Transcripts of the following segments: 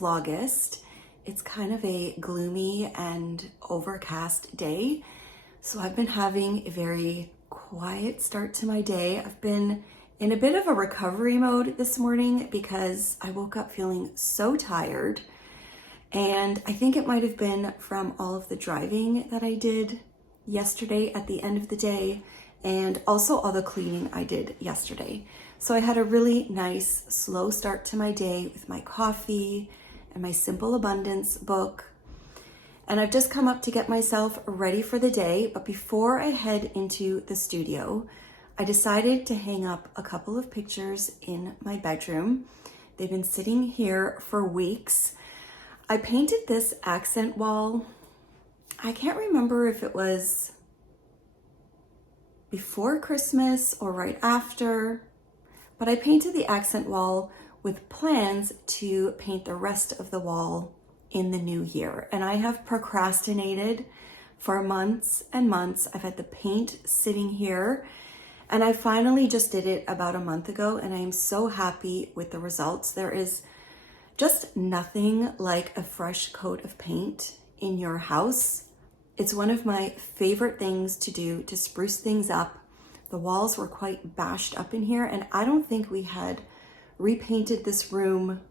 Vlogust. It's kind of a gloomy and overcast day, so I've been having a very quiet start to my day. I've been in a bit of a recovery mode this morning because I woke up feeling so tired, and I think it might have been from all of the driving that I did yesterday at the end of the day, and also all the cleaning I did yesterday. So I had a really nice slow start to my day with my coffee and my Simple Abundance book. And I've just come up to get myself ready for the day. But before I head into the studio, I decided to hang up a couple of pictures in my bedroom. They've been sitting here for weeks. I painted this accent wall. I can't remember if it was before Christmas or right after, but I painted the accent wall with plans to paint the rest of the wall in the new year. And I have procrastinated for months and months. I've had the paint sitting here, and I finally just did it about a month ago, and I am so happy with the results. There is just nothing like a fresh coat of paint in your house. It's one of my favorite things to do to spruce things up. The walls were quite bashed up in here, and I don't think we had repainted this room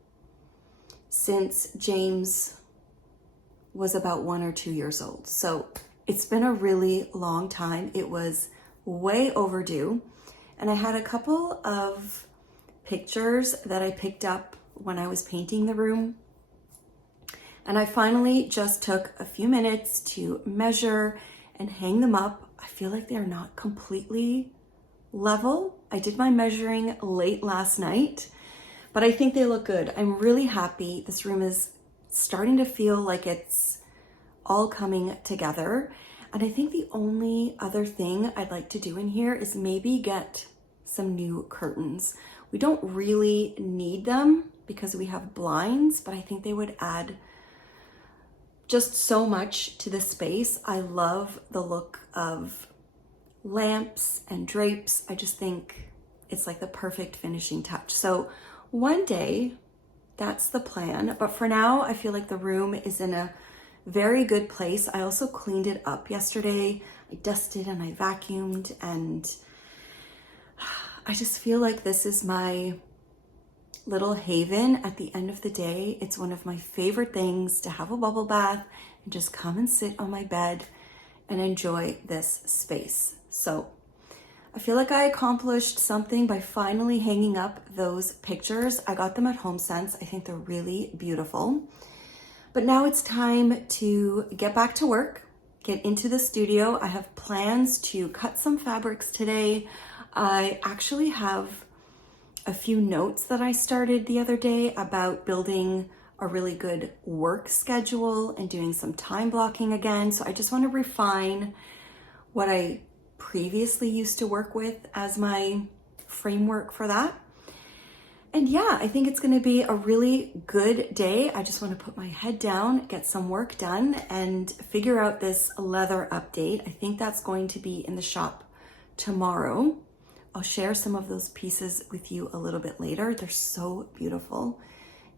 since James was about 1 or 2 years old. So it's been a really long time. It was way overdue. And I had a couple of pictures that I picked up when I was painting the room. And I finally just took a few minutes to measure and hang them up. I feel like they're not completely level. I did my measuring late last night, but I think they look good. I'm really happy. This room is starting to feel like it's all coming together. And I think the only other thing I'd like to do in here is maybe get some new curtains. We don't really need them because we have blinds, but I think they would add just so much to the space. I love the look of lamps and drapes. I just think it's like the perfect finishing touch. So one day, that's the plan. But for now, I feel like the room is in a very good place. I also cleaned it up yesterday. I dusted and I vacuumed, and I just feel like this is my little haven at the end of the day. It's one of my favorite things to have a bubble bath and just come and sit on my bed and enjoy this space. So I feel like I accomplished something by finally hanging up those pictures. I got them at HomeSense. I think they're really beautiful. But now it's time to get back to work, get into the studio. I have plans to cut some fabrics today. I actually have a few notes that I started the other day about building a really good work schedule and doing some time blocking again. So I just want to refine what I previously used to work with as my framework for that. And yeah, I think it's going to be a really good day. I just want to put my head down, get some work done, and figure out this leather update. I think that's going to be in the shop tomorrow. I'll share some of those pieces with you a little bit later. They're so beautiful.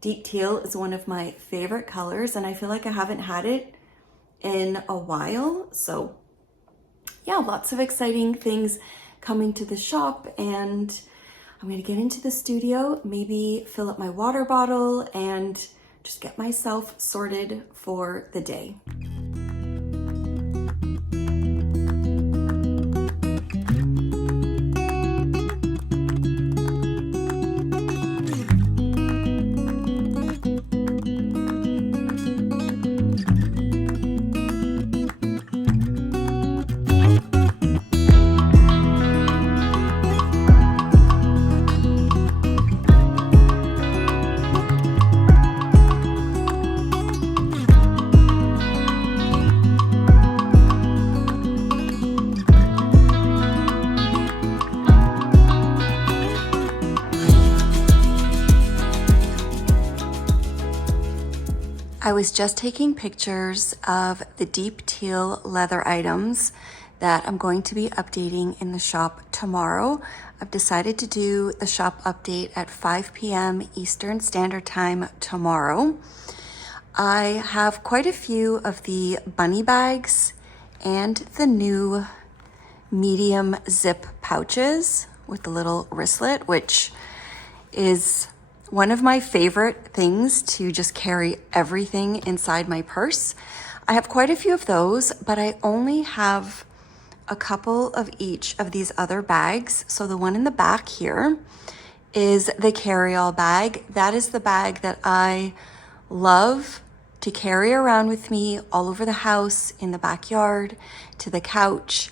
Deep teal is one of my favorite colors, and I feel like I haven't had it in a while. So yeah, lots of exciting things coming to the shop, and I'm gonna get into the studio, maybe fill up my water bottle and just get myself sorted for the day. I was just taking pictures of the deep teal leather items that I'm going to be updating in the shop tomorrow. I've decided to do the shop update at 5 p.m. Eastern Standard Time tomorrow. I have quite a few of the bunny bags and the new medium zip pouches with the little wristlet, which is one of my favorite things to just carry everything inside my purse. I have quite a few of those, but I only have a couple of each of these other bags. So the one in the back here is the carry-all bag. That is the bag that I love to carry around with me all over the house, in the backyard, to the couch.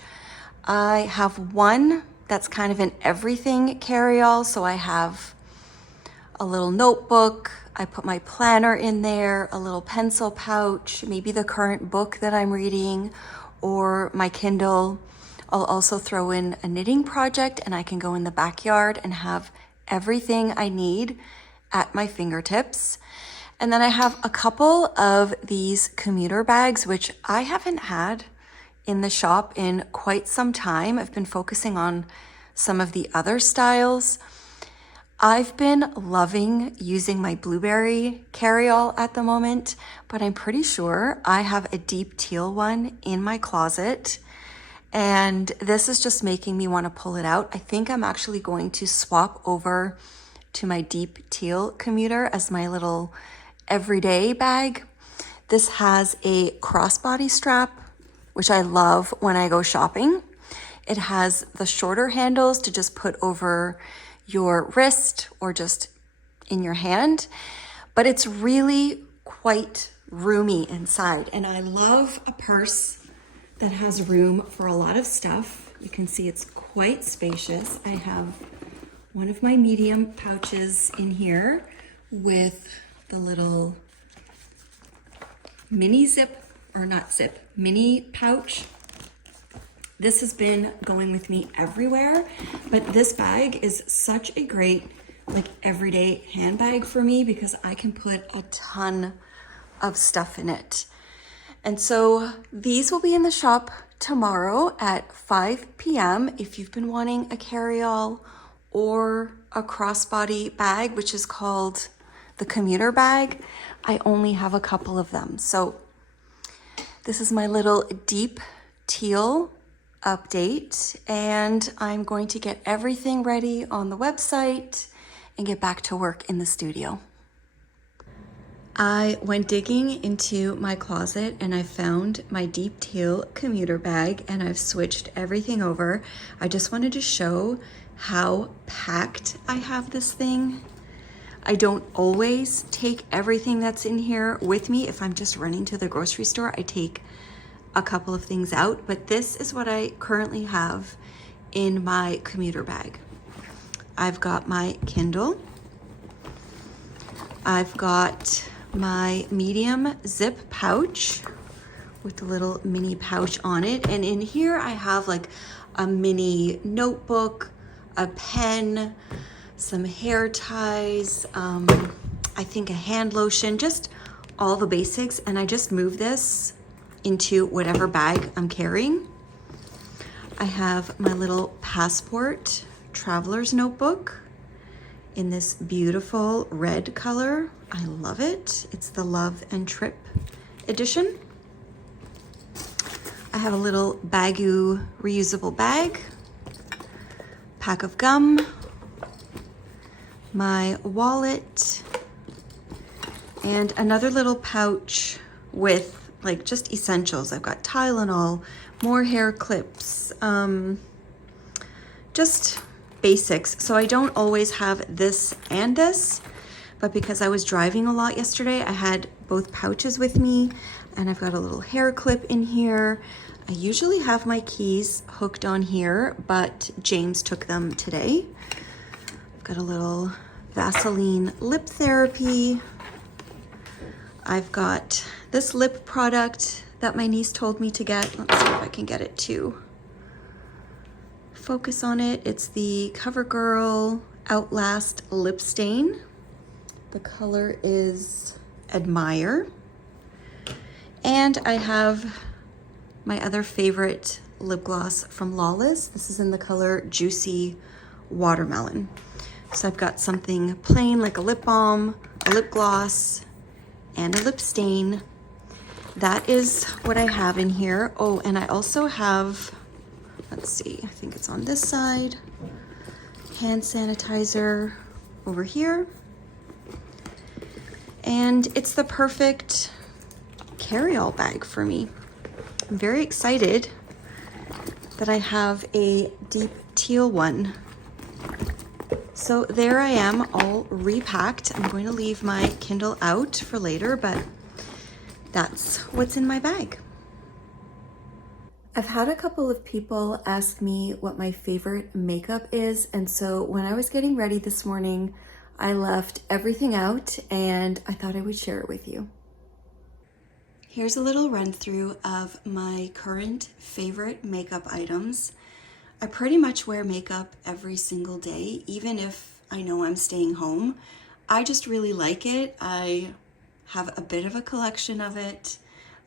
I have one that's kind of an everything carry-all. So I have a little notebook, I put my planner in there, a little pencil pouch, maybe the current book that I'm reading, or my Kindle. I'll also throw in a knitting project, and I can go in the backyard and have everything I need at my fingertips. And then I have a couple of these commuter bags, which I haven't had in the shop in quite some time. I've been focusing on some of the other styles. I've been loving using my blueberry carry-all at the moment, but I'm pretty sure I have a deep teal one in my closet, and this is just making me want to pull it out. I think I'm actually going to swap over to my deep teal commuter as my little everyday bag. This has a crossbody strap, which I love when I go shopping. It has the shorter handles to just put over your wrist or just in your hand, but it's really quite roomy inside. And I love a purse that has room for a lot of stuff. You can see it's quite spacious. I have one of my medium pouches in here with the little mini zip, or not zip, mini pouch. This has been going with me everywhere, but this bag is such a great, like, everyday handbag for me because I can put a ton of stuff in it. And so these will be in the shop tomorrow at 5 p.m. if you've been wanting a carry-all or a crossbody bag, which is called the commuter bag. I only have a couple of them. So this is my little deep teal update, and I'm going to get everything ready on the website and get back to work in the studio. I went digging into my closet and I found my deep teal commuter bag, and I've switched everything over. I just wanted to show how packed I have this thing. I don't always take everything that's in here with me. If I'm just running to the grocery store, I take a couple of things out, but this is what I currently have in my commuter bag. I've got my Kindle. I've got my medium zip pouch with a little mini pouch on it. And in here I have like a mini notebook, a pen, some hair ties, I think a hand lotion, just all the basics. And I just move this into whatever bag I'm carrying. I have my little passport traveler's notebook in this beautiful red color. I love it. It's the Love and Trip edition. I have a little Baggu reusable bag, pack of gum, my wallet, and another little pouch with like just essentials. I've got Tylenol, more hair clips, just basics. So I don't always have this and this, but because I was driving a lot yesterday, I had both pouches with me, and I've got a little hair clip in here. I usually have my keys hooked on here, but James took them today. I've got a little Vaseline lip therapy. I've got this lip product that my niece told me to get. Let's see if I can get it to focus on it. It's the CoverGirl Outlast Lip Stain. The color is Admire. And I have my other favorite lip gloss from Lawless. This is in the color Juicy Watermelon. So I've got something plain like a lip balm, a lip gloss, and a lip stain. That is what I have in here. Oh, and I also have, let's see, I think it's on this side, hand sanitizer over here. And it's the perfect carry-all bag for me. I'm very excited that I have a deep teal one. So there I am, all repacked. I'm going to leave my Kindle out for later, but that's what's in my bag. I've had a couple of people ask me what my favorite makeup is, and so when I was getting ready this morning, I left everything out and I thought I would share it with you. Here's a little run through of my current favorite makeup items. I pretty much wear makeup every single day, even if I know I'm staying home. I just really like it. I have a bit of a collection of it.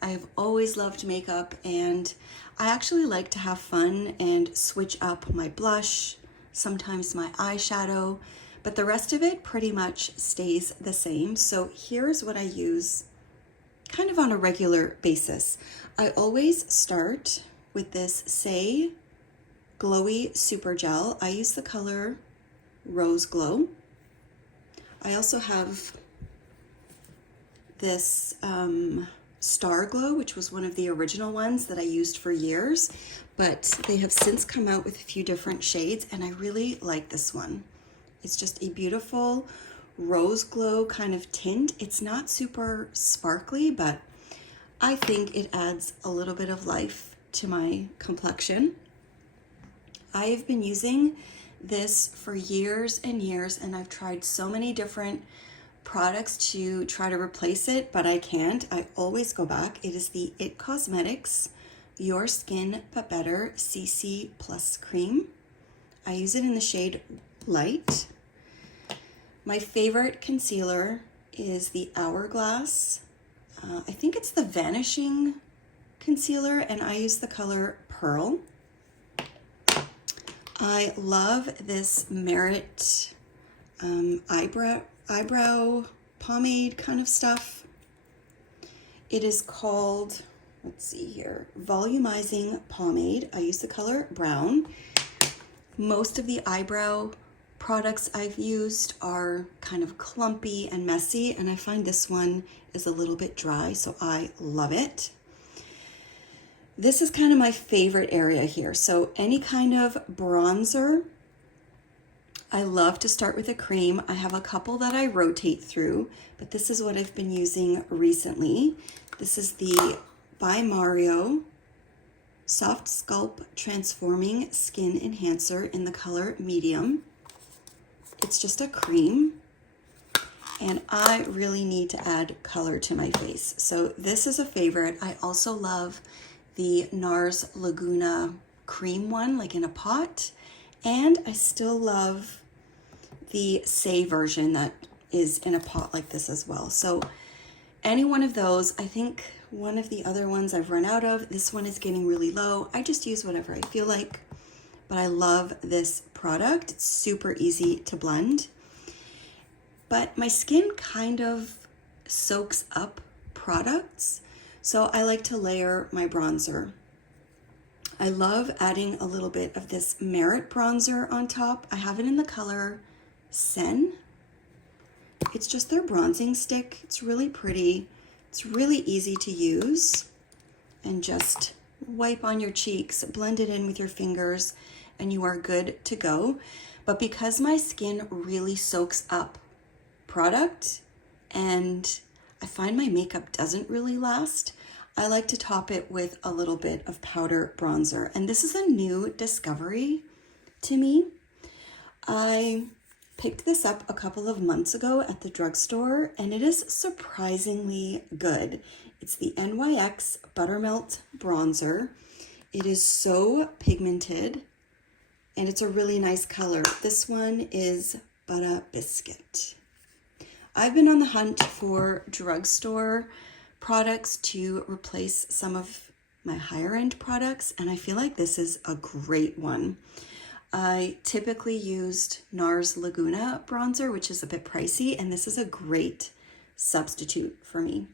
I've always loved makeup, and I actually like to have fun and switch up my blush, sometimes my eyeshadow, but the rest of it pretty much stays the same. So here's what I use kind of on a regular basis. I always start with this Say Glowy Super Gel. I use the color Rose Glow. I also have this Star Glow, which was one of the original ones that I used for years, but they have since come out with a few different shades, and I really like this one. It's just a beautiful rose glow kind of tint. It's not super sparkly, but I think it adds a little bit of life to my complexion. I've been using this for years and years, and I've tried so many different products to try to replace it, but I can't. I always go back. It is the IT Cosmetics Your Skin But Better CC Plus Cream. I use it in the shade Light. My favorite concealer is the Hourglass. I think it's the Vanishing Concealer, and I use the color Pearl. I love this Merit eyebrow pomade kind of stuff. It is called, let's see here, Volumizing Pomade. I use the color Brown. Most of the eyebrow products I've used are kind of clumpy and messy, and I find this one is a little bit dry, so I love it. This is kind of my favorite area here. So any kind of bronzer, I love to start with a cream. I have a couple that I rotate through, but this is what I've been using recently. This is the By Mario Soft Sculpt Transforming Skin Enhancer in the color Medium. It's just a cream, and I really need to add color to my face. So this is a favorite. I also love the NARS Laguna cream one, like in a pot, and I still love the Say version that is in a pot like this as well. So any one of those. I think one of the other ones I've run out of. This one is getting really low. I just use whatever I feel like, but I love this product. It's super easy to blend, but my skin kind of soaks up products, so I like to layer my bronzer. I love adding a little bit of this Merit bronzer on top. I have it in the color Sen. It's just their bronzing stick. It's really pretty. It's really easy to use, and just wipe on your cheeks, blend it in with your fingers, and you are good to go. But because my skin really soaks up product, and I find my makeup doesn't really last, I like to top it with a little bit of powder bronzer. And this is a new discovery to me. I picked this up a couple of months ago at the drugstore, and it is surprisingly good. It's the NYX Buttermelt Bronzer. It is so pigmented, and it's a really nice color. This one is Butter Biscuit. I've been on the hunt for drugstore products to replace some of my higher end products, and I feel like this is a great one. I typically used NARS Laguna bronzer, which is a bit pricey, and this is a great substitute for me.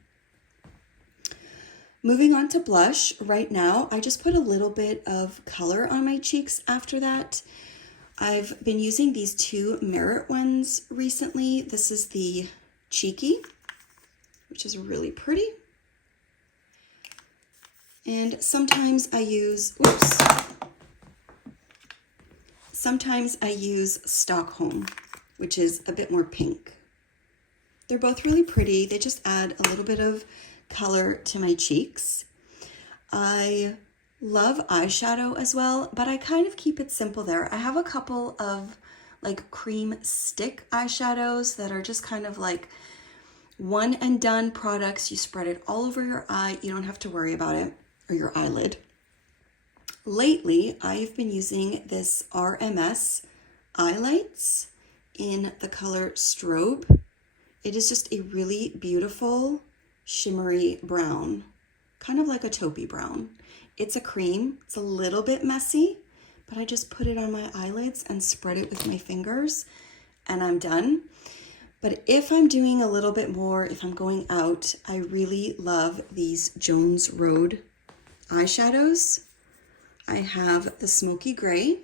Moving on to blush, right now I just put a little bit of color on my cheeks after that. I've been using these two Merit ones recently. This is the Cheeky, which is really pretty. And sometimes I use, Stockholm, which is a bit more pink. They're both really pretty. They just add a little bit of color to my cheeks. I love eyeshadow as well, but I kind of keep it simple there. I have a couple of like cream stick eyeshadows that are just kind of like one and done products. You spread it all over your eye. You don't have to worry about it, or your eyelid. Lately, I've been using this RMS Eyelights in the color Strobe. It is just a really beautiful shimmery brown, kind of like a taupey brown. It's a cream. It's a little bit messy, but I just put it on my eyelids and spread it with my fingers, and I'm done. But if I'm doing a little bit more, if I'm going out, I really love these Jones Road eyeshadows. I have the smoky gray,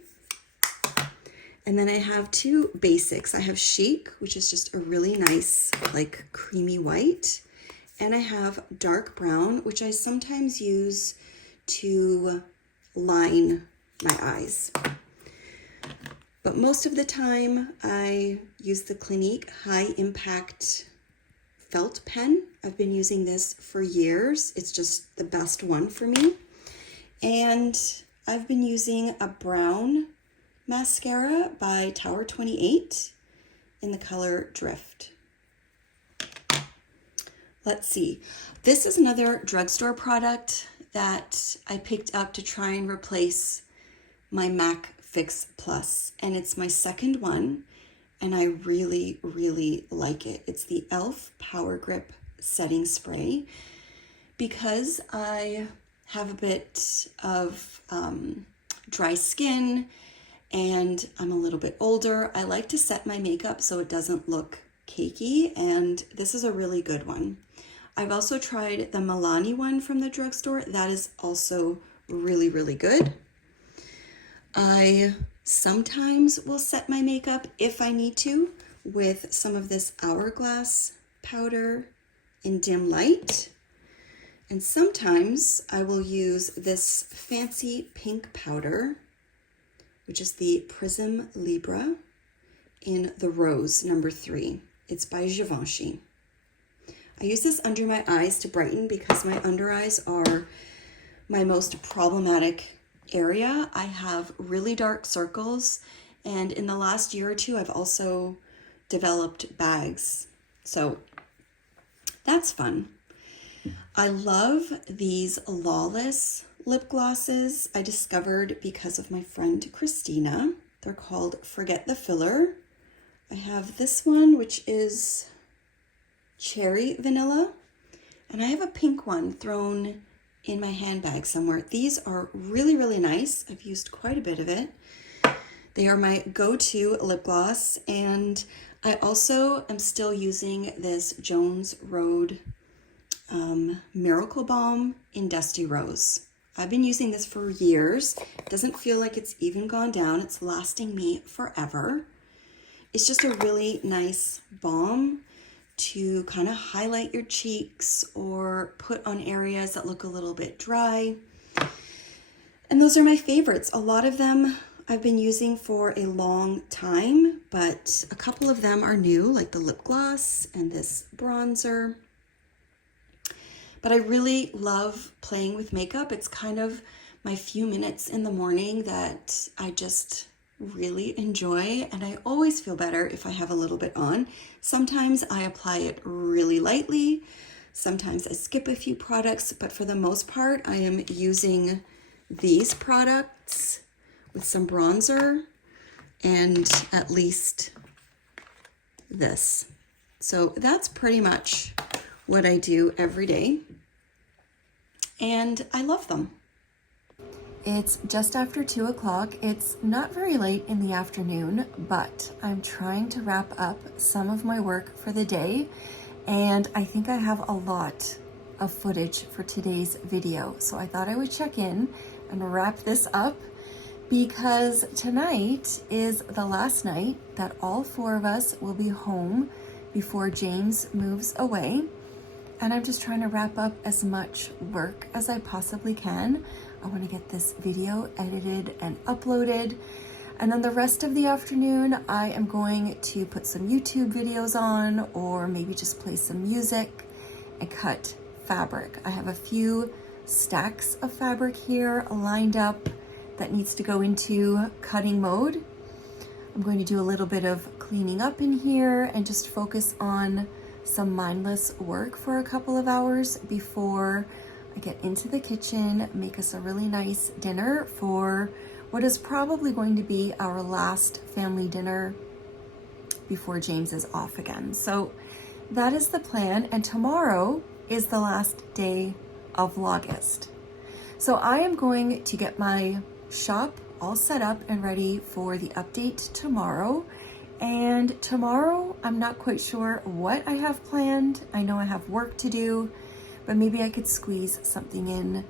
and then I have two basics. I have Chic, which is just a really nice, like creamy white, and I have dark brown, which I sometimes use to line my eyes. But most of the time I use the Clinique High Impact Felt Pen. I've been using this for years. It's just the best one for me. And I've been using a brown mascara by Tower 28 in the color Drift. Let's see. This is another drugstore product that I picked up to try and replace my MAC Fix Plus, and it's my second one, and I really, really like it. It's the e.l.f. Power Grip Setting Spray. Because I have a bit of dry skin and I'm a little bit older, I like to set my makeup so it doesn't look cakey, and this is a really good one. I've also tried the Milani one from the drugstore. That is also really, really good. I sometimes will set my makeup, if I need to, with some of this Hourglass powder in dim light. And sometimes I will use this fancy pink powder, which is the Prism Libra in the Rose number 3. It's by Givenchy. I use this under my eyes to brighten because my under eyes are my most problematic area. I have really dark circles, and in the last year or two I've also developed bags, so that's fun. I love these Lawless lip glosses I discovered because of my friend Christina. They're called Forget the Filler. I have this one, which is cherry vanilla, and I have a pink one thrown in my handbag somewhere. These are really, really nice. I've used quite a bit of it. They are my go-to lip gloss, and I also am still using this Jones Road Miracle Balm in Dusty Rose. I've been using this for years. It doesn't feel like it's even gone down. It's lasting me forever. It's just a really nice balm to kind of highlight your cheeks or put on areas that look a little bit dry. And those are my favorites. A lot of them I've been using for a long time, but a couple of them are new, like the lip gloss and this bronzer. But I really love playing with makeup. It's kind of my few minutes in the morning that I just really enjoy, and I always feel better if I have a little bit on. Sometimes I apply it really lightly. Sometimes I skip a few products, but for the most part, I am using these products with some bronzer and at least this. So that's pretty much what I do every day. and I love them. It's just after 2 o'clock. It's not very late in the afternoon, but I'm trying to wrap up some of my work for the day, and I think I have a lot of footage for today's video. So I thought I would check in and wrap this up because tonight is the last night that all 4 of us will be home before James moves away. And I'm just trying to wrap up as much work as I possibly can. I want to get this video edited and uploaded. And then the rest of the afternoon, I am going to put some YouTube videos on, or maybe just play some music and cut fabric. I have a few stacks of fabric here lined up that needs to go into cutting mode. I'm going to do a little bit of cleaning up in here and just focus on some mindless work for a couple of hours before I get into the kitchen, make us a really nice dinner for what is probably going to be our last family dinner before James is off again. So that is the plan, and tomorrow is the last day of Vlogust. So I am going to get my shop all set up and ready for the update tomorrow. And tomorrow, I'm not quite sure what I have planned. I know I have work to do, but maybe I could squeeze something in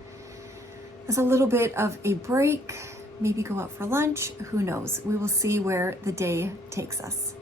as a little bit of a break, maybe go out for lunch, who knows? We will see where the day takes us.